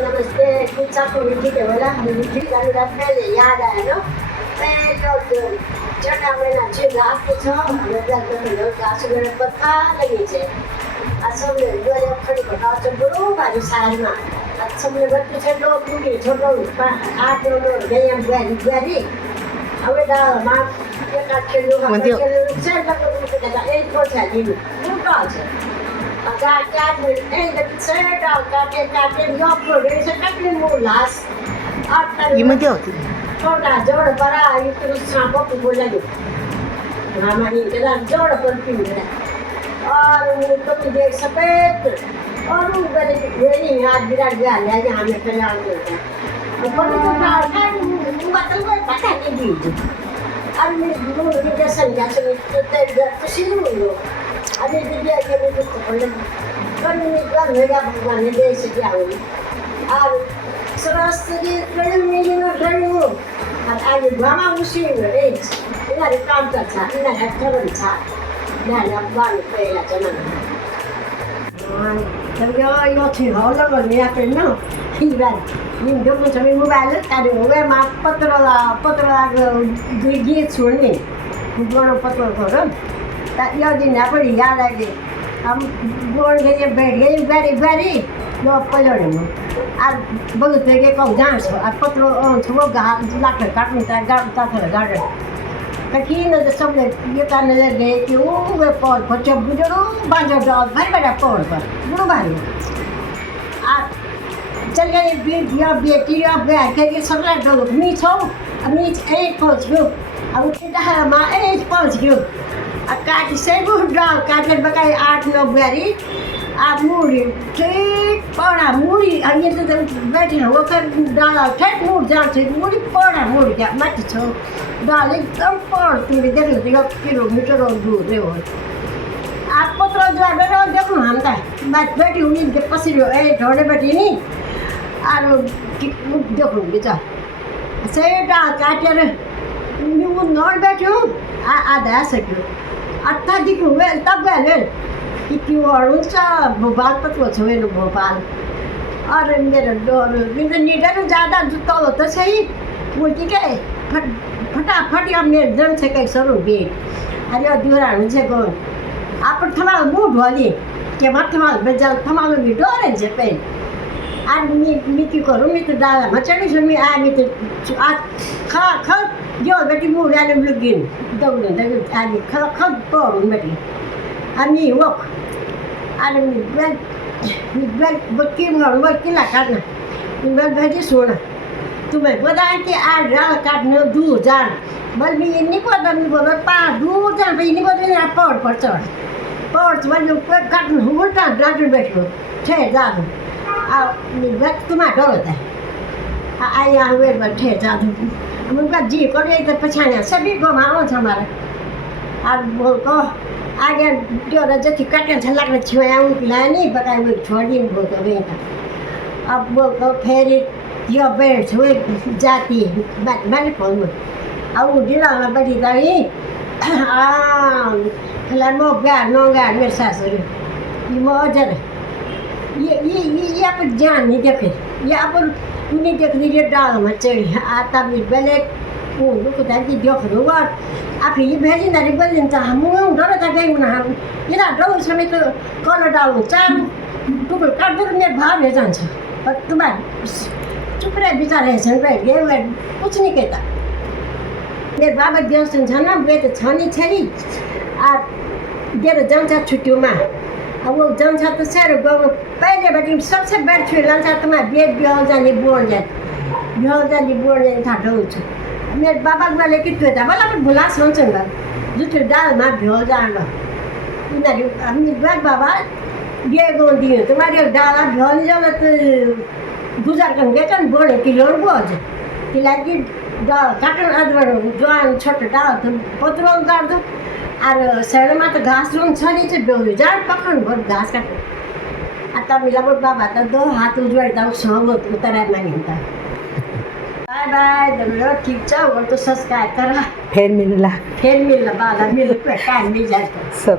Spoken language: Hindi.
नमस्ते कुछ आपको विधि के बोला हम विधि का पहले याद आया ना पहले चढ़ा महीना छे घास तो छो हमें जाते घास में पत्ता लगी छे आ सब ने गोले खड़ी बता तो बड़ो बाजू साइड में सब ने बच्चे छोटो पूरी छोटो आठ नो गए हम गए હવે માં એક આખેલું આખેલું છે લગભગ કહેતા એક પોછા દીધું મોટો છે અગા કાટે એ સેટા કાટે યોપો રેસે કાટે મોલાસ આટલા 이모디어디 छोटा जोड़ बड़ा इतना सांपो को बोला दो हमारी कदा जोड़ पर पिन गया और वो तो देख सफेद और वो गले वेरी हाथ गिरा गया ले यहां में कल्याण करता ऊपर तो प्राण है वो मतलब वो पता नहीं दी अब मैं दोनों के जैसा जैसे तो तेरे खुशी नहीं हो अभी दिया के मुझे तो बोले पर मैं क्या मेरा भगवान ने दे से क्या हो और सरस्वती प्रेम में ना रहूं और आज बाबा उसी में एज इधर काम करता इधर एक्टर बनता ना बाल पहला चलन तब यो थी हो लगा मैं पे ना इधर इन दो में समय मोबाइल का दे मोबाइल में पत्र गे छोड़ने दोनों पत्र करो ता यो दिन ना पड़ी याद आ गई हम बोल गए बैठ गए नो पहले में आ बहुत के को जान छो आ पत्र छो गा लाख काटने ता गाता था गार्डन कहीं न तो सब ये करने लगे कि वो वे पौध बच्चे बुजुर्ग बाजो डाल भाई बड़ा पौध पर बुढ़ो भाई आ चल गए बेटी अब गया के सगला डो मी छो मी एक पहुंच गयो अब किटा मा एक पहुंच गयो आ काट से बुढ़ डाल काट बकाई 8-9 बेरी आ मूड़ी ठीक पड़ा मूड़ी ये तो बैठे हैं वो कर डाला ठीक मूड़ जाते मूड़ी पड़ा मूड़ क्या मत छो डाल एकदम पड़ तुम देख लो किलोमीटर दूर रे हो आप पत्र जो है देखो हम का बात बैठी हुई के पसीरो ए ढोड़े बैठी नहीं और देखो बेटा सेटा काटे रे न्यू नॉट बैठो आधा सको अत्ता दिख हुए तब गए कि ऊंचा भोपाल पर पहुँचे हुए भोपाल और मेरा मेरे नीडर ज़्यादा जुता होता सही बोलती क्या फटाफट या मेरे जन से कहीं सरू बेट अरे दूरा मुझे कौन आप थमाल मूड वाली के मत थमाल बेजल थमाल भी डोरे जे पे आज मी क्यों करूँ मैं तो डाला मचड़ी से मैं आ मैं तो आज खा जो बेटी मूड आने लगिन दौड़ने आज खा पौड़ बेटी अनि वक अनि मिगल बच्ची मरवा की लाकर ना मिगल भेजी सोना तुम्हें पता है कि आज रात काटने दूर जान बल भी इन्हीं को दम बोलो पा दूर जान भी इन्हीं को तो यहाँ पौड़ चढ़ जो कोई काटने उल्टा डांट बैठो ठे जादू आ मिगल तुम्हारा डर होता है आ यहाँ हुए बैठे जादू उनका जी करे तो पछाने सभी को मारो हमारा आज बोल को आगे जो रजा की काटने झलक में छुआ उनकी नहीं बताए वो छोड़ी बोल तो बेटा अब बोल को फिर यो बैठ हुए जाती बात मैंने फोन में अब वो दिला में बैठी दाई खिला नो गा मेरे सास ये मौजर ये आप जान नहीं देखे ये आप उन्हें देख लीजिए डाल में चढ़ी आता भी पहले वो लोग दादी देख लो आप ये भेजी ना रिबल इंता हम डर था गई ना हम ये ना डर समय तो कॉल डाल चार तो काट दो मेरे भाव है जान पर तुम्हारे चुप रहे बेचारे हैं बैठ गए वे कुछ नहीं कहता मेरे बाबा देवस्थान जाना वे तो छानी छरी आप ये जनता छुट्टियों में अब वो जनता तो सर पहले बेटी सबसे बैठ छुए लंचा तुम्हारे बेट बिहार जाने बोल जाए था डोल मेरे बाबा वाले कितने था वाला पर भुला सोचेंगा जो तो डाल मार भिओ जाना इधर अपनी बाबा ये गोंदी है तुम्हारे डाला भिओ नहीं जाना तो गुजार कर गए kan बोले किलो बोझ कि लगी डाल काटन अदवर जवान छोटे डाल तो पत्रों गाड़ दो और शहर में तो घास रोन छनी से डोली जाड़ पकड़ बहुत घास काट आता मिला बोल बाबा तो दो हाथ उजड़ता वो सॉन्ग उतरा नहीं होता बाय बाय दबलो ठीक छ और तो सब्सक्राइब करा फेर मिलला बाला मिल पे कान नहीं जाता सब